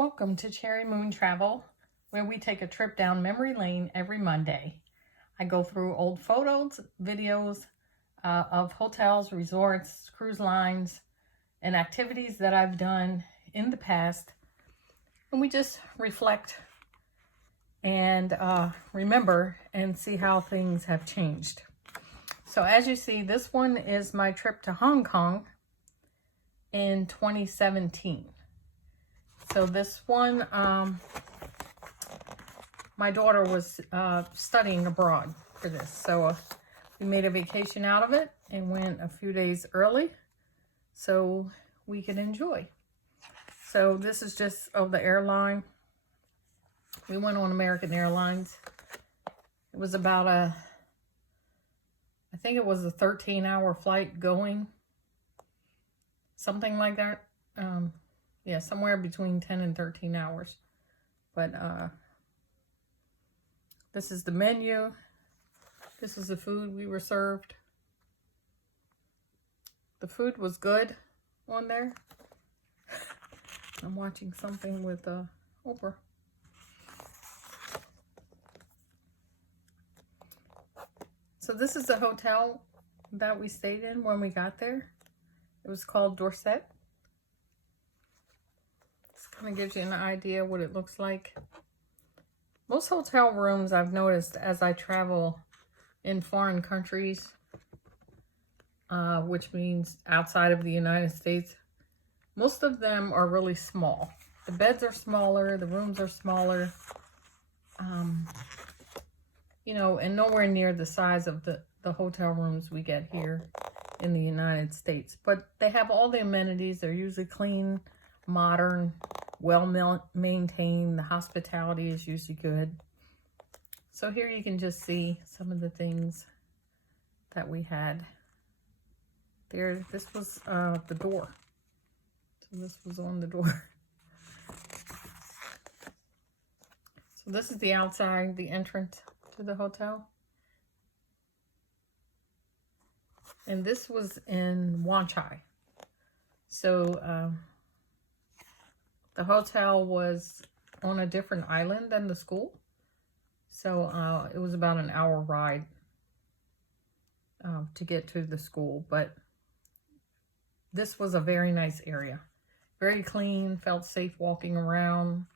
Welcome to Cherry Moon Travel, where we take a trip down memory lane every Monday. I go through old photos, videos of hotels, resorts, cruise lines, and activities that I've done in the past. And we just reflect and remember and see how things have changed. So as you see, this one is my trip to Hong Kong in 2017. So this one, my daughter was studying abroad for this. So we made a vacation out of it and went a few days early so we could enjoy. So this is just of the airline. We went on American Airlines. It was about I think it was a 13-hour flight going. Something like that. Yeah, somewhere between 10 and 13 hours. But this is the menu. This is the food we were served. The food was good on there. I'm watching something with Oprah. So this is the hotel that we stayed in when we got there. It was called Dorset. Kind of gives you an idea what it looks like. Most hotel rooms, I've noticed as I travel in foreign countries, which means outside of the United States, most of them are really small. The beds are smaller, the rooms are smaller, you know, and nowhere near the size of the hotel rooms we get here in the United States. But they have all the amenities. They're usually clean, modern, well maintained. The hospitality is usually good. So here you can just see some of the things that we had there. This was the door. So this was on the door. So this is the outside, the entrance to the hotel. And this was in Wan Chai. So the hotel was on a different island than the school. So it was about an hour ride to get to the school. But this was a very nice area. Very clean, felt safe walking around.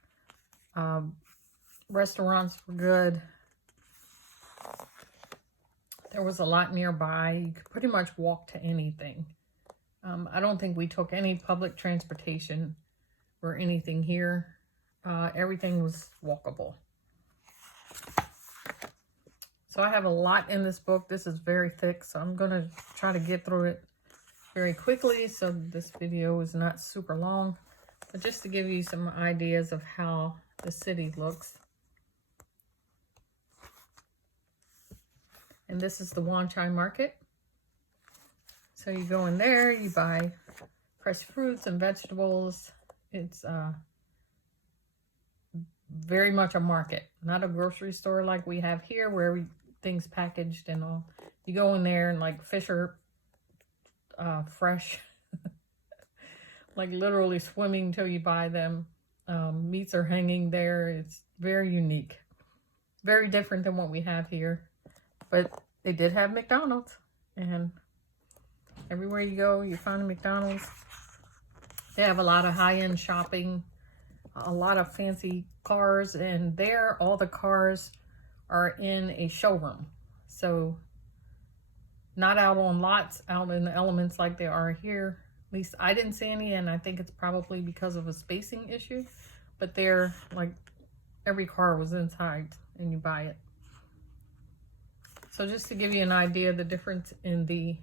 Restaurants were good. There was a lot nearby. You could pretty much walk to anything. I don't think we took any public transportation or anything here. Everything was walkable. So I have a lot in this book. This is very thick, so I'm going to try to get through it very quickly so this video is not super long. But just to give you some ideas of how the city looks. And this is the Wan Chai market. So you go in there, you buy fresh fruits and vegetables. It's very much a market, not a grocery store like we have here where everything's packaged and all. You go in there and like fish are fresh, like literally swimming till you buy them. Meats are hanging there. It's very unique, very different than what we have here. But they did have McDonald's, and everywhere you go, you find a McDonald's. They have a lot of high-end shopping, a lot of fancy cars, and there all the cars are in a showroom. So not out on lots, out in the elements like they are here. At least I didn't see any, and I think it's probably because of a spacing issue. But they're like every car was inside and you buy it. So just to give you an idea of the difference in the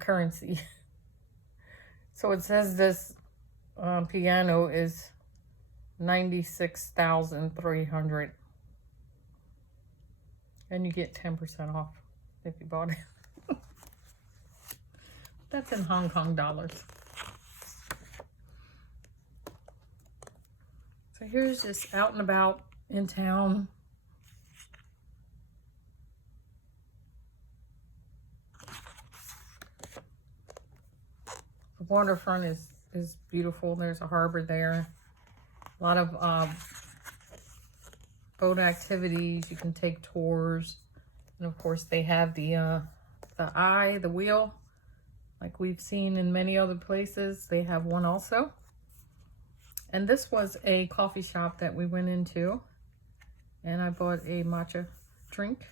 currency. So it says this piano is 96,300, and you get 10% off if you bought it. That's in Hong Kong dollars. So here's just out and about in town. The waterfront is is beautiful. There's a harbor there. A lot of boat activities. You can take tours. And of course they have the wheel, like we've seen in many other places. They have one also. And this was a coffee shop that we went into. And I bought a matcha drink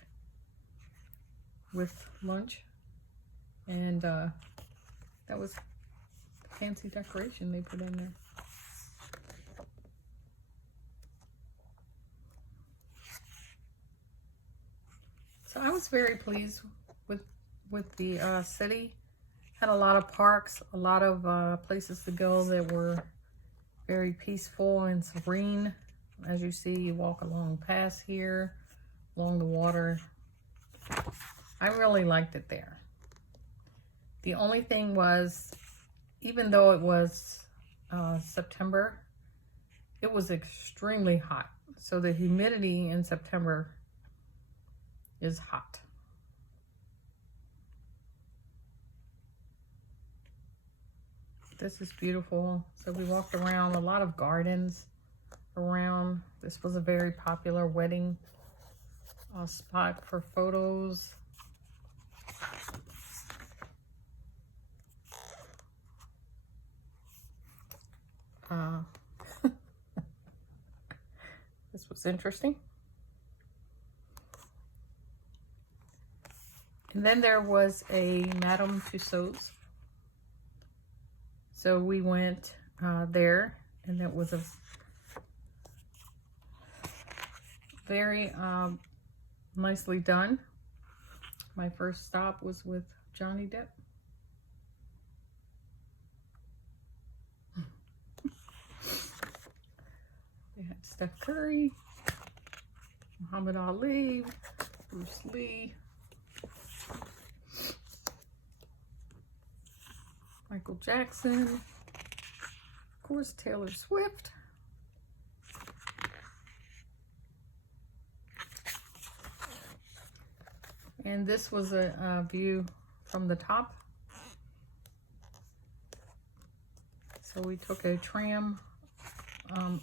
with lunch. And that was fancy decoration they put in there. So I was very pleased with the city. Had a lot of parks, a lot of places to go that were very peaceful and serene. As you see, you walk along past here, along the water. I really liked it there. The only thing was, even though it was September, it was extremely hot. So the humidity in September is hot. This is beautiful. So we walked around a lot of gardens around. This was a very popular wedding spot for photos. This was interesting. And then there was a Madame Tussauds. So we went there, and it was a very nicely done. My first stop was with Johnny Depp. They had Steph Curry, Muhammad Ali, Bruce Lee, Michael Jackson, of course Taylor Swift. And this was a view from the top. So we took a tram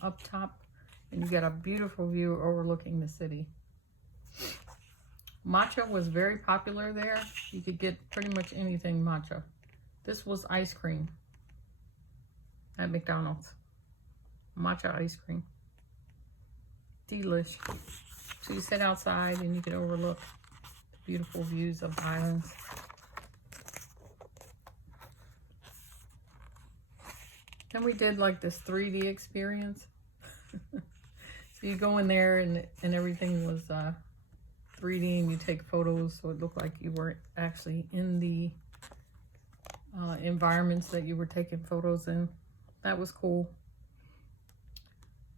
up top, and you get a beautiful view overlooking the city. Matcha was very popular there. You could get pretty much anything matcha. This was ice cream at McDonald's. Matcha ice cream. Delish. So you sit outside and you can overlook the beautiful views of the islands. Then we did like this 3D experience. So you go in there and everything was 3D, and you take photos so it looked like you were actually in the environments that you were taking photos in. That was cool.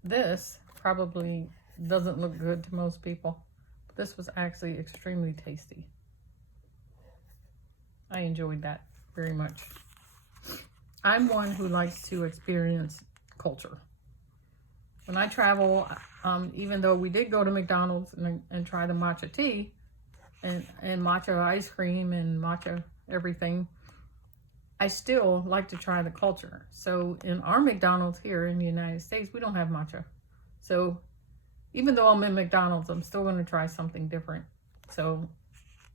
This probably doesn't look good to most people, but this was actually extremely tasty. I enjoyed that very much. I'm one who likes to experience culture. When I travel, even though we did go to McDonald's and try the matcha tea and matcha ice cream and matcha everything, I still like to try the culture. So in our McDonald's here in the United States, we don't have matcha. So even though I'm in McDonald's, I'm still going to try something different. So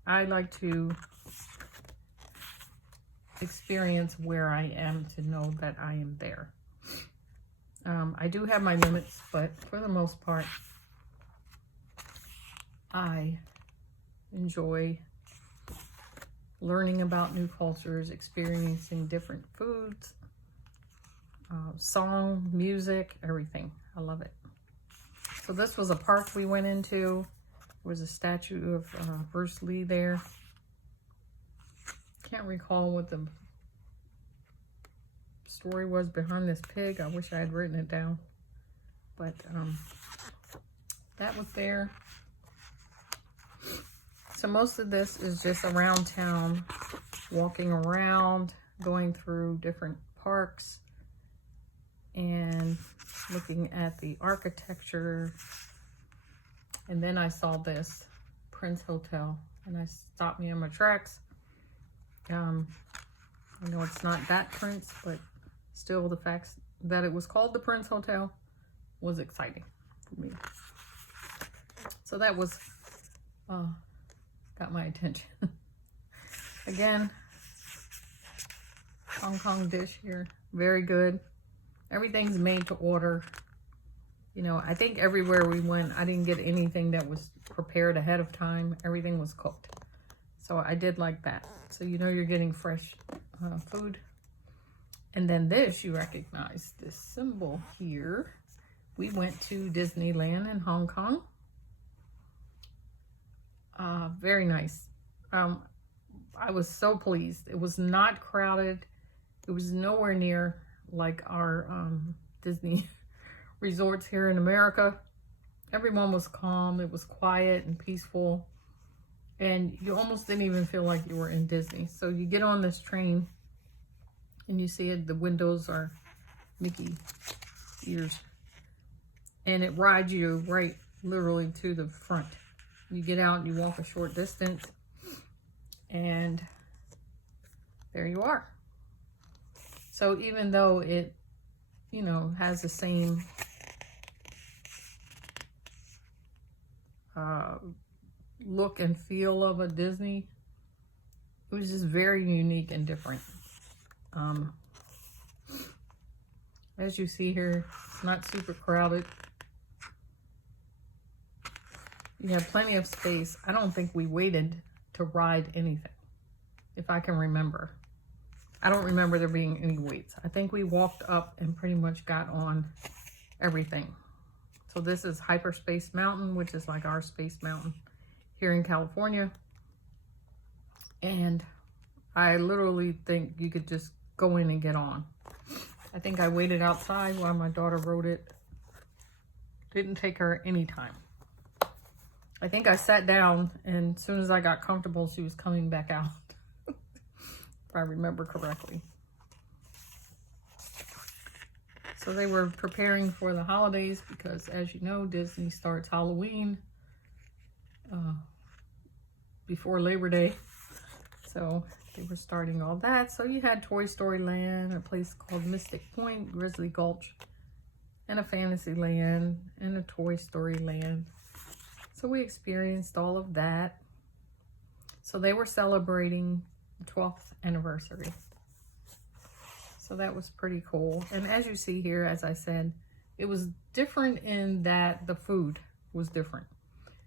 I like to experience where I am to know that I am there. I do have my limits, but for the most part, I enjoy learning about new cultures, experiencing different foods, song, music, everything. I love it. So this was a park we went into. There was a statue of Bruce Lee there. Can't recall what the story was behind this pig. I wish I had written it down. But that was there. So most of this is just around town, walking around, going through different parks, and looking at the architecture. And then I saw this Prince Hotel, and I stopped me in my tracks. I know it's not that Prince, but still the fact that it was called the Prince Hotel was exciting for me. So that was, got my attention. Again, Hong Kong dish here, very good. Everything's made to order. You know, I think everywhere we went, I didn't get anything that was prepared ahead of time. Everything was cooked. So I did like that. So you know you're getting fresh food. And then this, you recognize this symbol here. We went to Disneyland in Hong Kong. Very nice. I was so pleased. It was not crowded. It was nowhere near like our Disney resorts here in America. Everyone was calm. It was quiet and peaceful. And you almost didn't even feel like you were in Disney. So you get on this train and you see it, the windows are Mickey ears. And it rides you right literally to the front. You get out and you walk a short distance and there you are. So even though it, you know, has the same look and feel of a Disney, it was just very unique and different. As you see here, not super crowded. You have plenty of space. I don't think we waited to ride anything, if I can remember. I don't remember there being any waits. I think we walked up and pretty much got on everything. So this is Hyperspace Mountain, which is like our Space Mountain here in California. And I literally think you could just go in and get on. I think I waited outside while my daughter rode it. Didn't take her any time. I think I sat down, and as soon as I got comfortable, she was coming back out. If I remember correctly. So they were preparing for the holidays because, as you know, Disney starts Halloween before Labor Day. So they were starting all that. So you had Toy Story Land, a place called Mystic Point, Grizzly Gulch, and a Fantasy Land, and a Toy Story Land. So we experienced all of that. So they were celebrating the 12th anniversary. So that was pretty cool. And as you see here, as I said, it was different in that the food was different.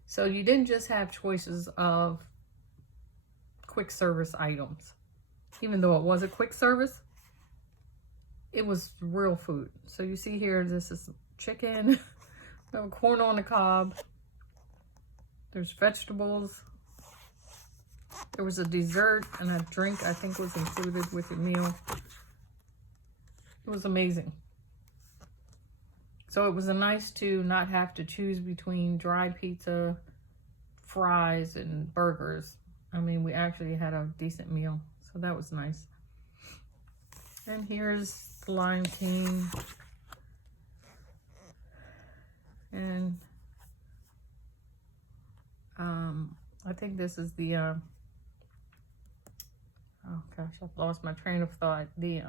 So you didn't just have choices of quick service items. Even though it was a quick service, it was real food. So you see here, this is chicken, we have corn on the cob. There's vegetables. There was a dessert and a drink I think was included with the meal. It was amazing. So it was nice to not have to choose between dry pizza, fries, and burgers. I mean, we actually had a decent meal. So that was nice. And here's the Lion King. And I think this is the, oh gosh, I've lost my train of thought. The,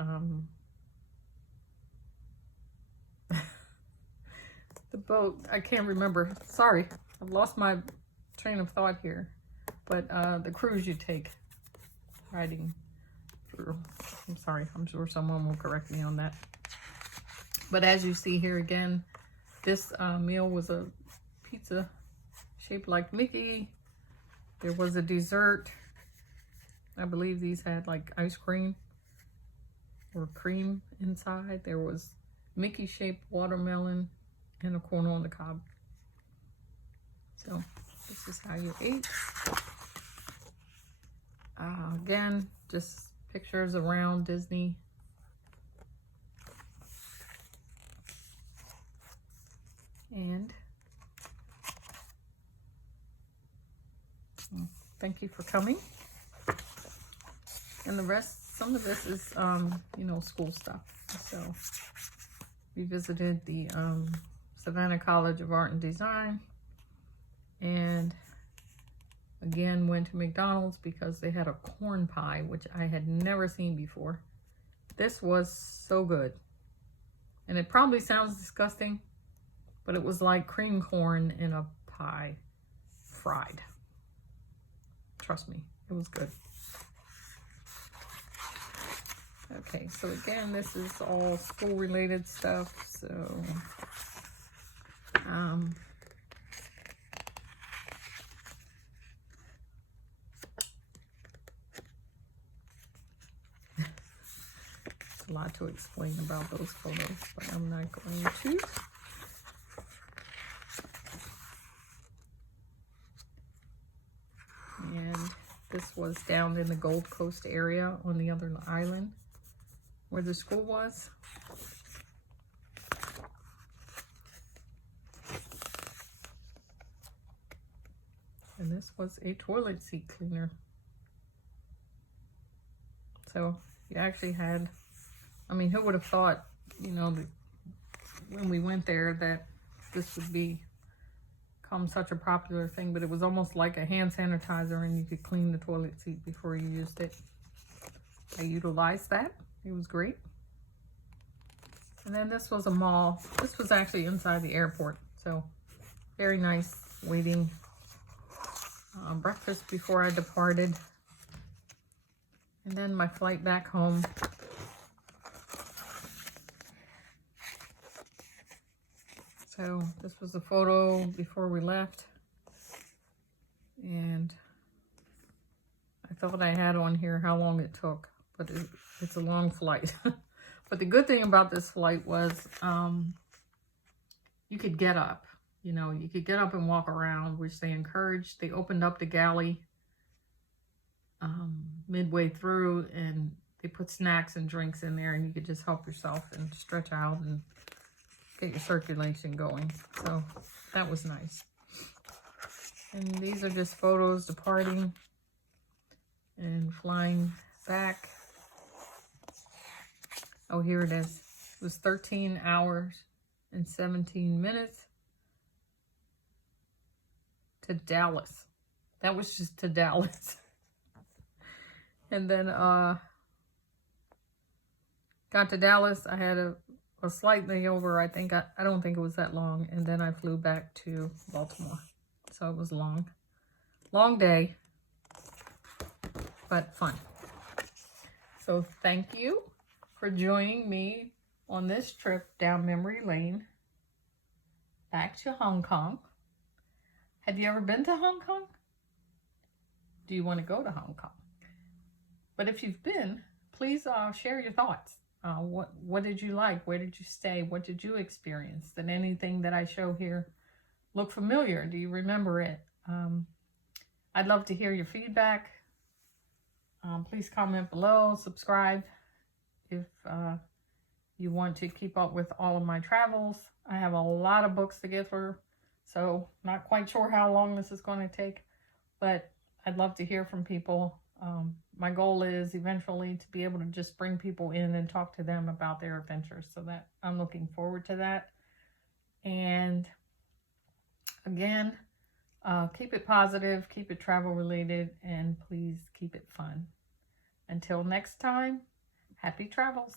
the boat, I can't remember. Sorry, I've lost my train of thought here. But the cruise you take, riding through. I'm sorry, I'm sure someone will correct me on that. But as you see here again, this meal was a pizza shaped like Mickey. There was a dessert. I believe these had like ice cream or cream inside. There was Mickey shaped watermelon and a corn on the cob. So this is how you ate. Again, just pictures around Disney. And thank you for coming. And the rest, some of this is, you know, school stuff. So we visited the Savannah College of Art and Design. And again, went to McDonald's because they had a corn pie, which I had never seen before. This was so good. And it probably sounds disgusting, but it was like cream corn in a pie, fried. Trust me, it was good. Okay, so again, this is all school-related stuff, so it's a lot to explain about those photos, but I'm not going to. And this was down in the Gold Coast area on the other island where the school was. And this was a toilet seat cleaner. So you actually had, I mean, who would have thought, you know, that when we went there that this would become such a popular thing, but it was almost like a hand sanitizer and you could clean the toilet seat before you used it. I utilized that. It was great. And then this was a mall. This was actually inside the airport. So very nice, waiting breakfast before I departed. And then my flight back home. So this was a photo before we left. And I thought I had on here how long it took, but it's a long flight. But the good thing about this flight was you could get up. You know, you could get up and walk around, which they encouraged. They opened up the galley midway through, and they put snacks and drinks in there, and you could just help yourself and stretch out and get your circulation going. So that was nice. And these are just photos departing and flying back. Oh, here it is. It was 13 hours and 17 minutes to Dallas. That was just to Dallas. And then got to Dallas. I had a slight layover. I don't think it was that long. And then I flew back to Baltimore. So it was long day, but fun. So thank you for joining me on this trip down memory lane back to Hong Kong. Have you ever been to Hong Kong? Do you want to go to Hong Kong? But if you've been, please share your thoughts. What did you like? Where did you stay? What did you experience? Did anything that I show here look familiar? Do you remember it? I'd love to hear your feedback. Please comment below, subscribe if you want to keep up with all of my travels. I have a lot of books to get through, so not quite sure how long this is going to take, but I'd love to hear from people. My goal is eventually to be able to just bring people in and talk to them about their adventures, so that I'm looking forward to that. And again, keep it positive, keep it travel related, and please keep it fun. Until next time, happy travels.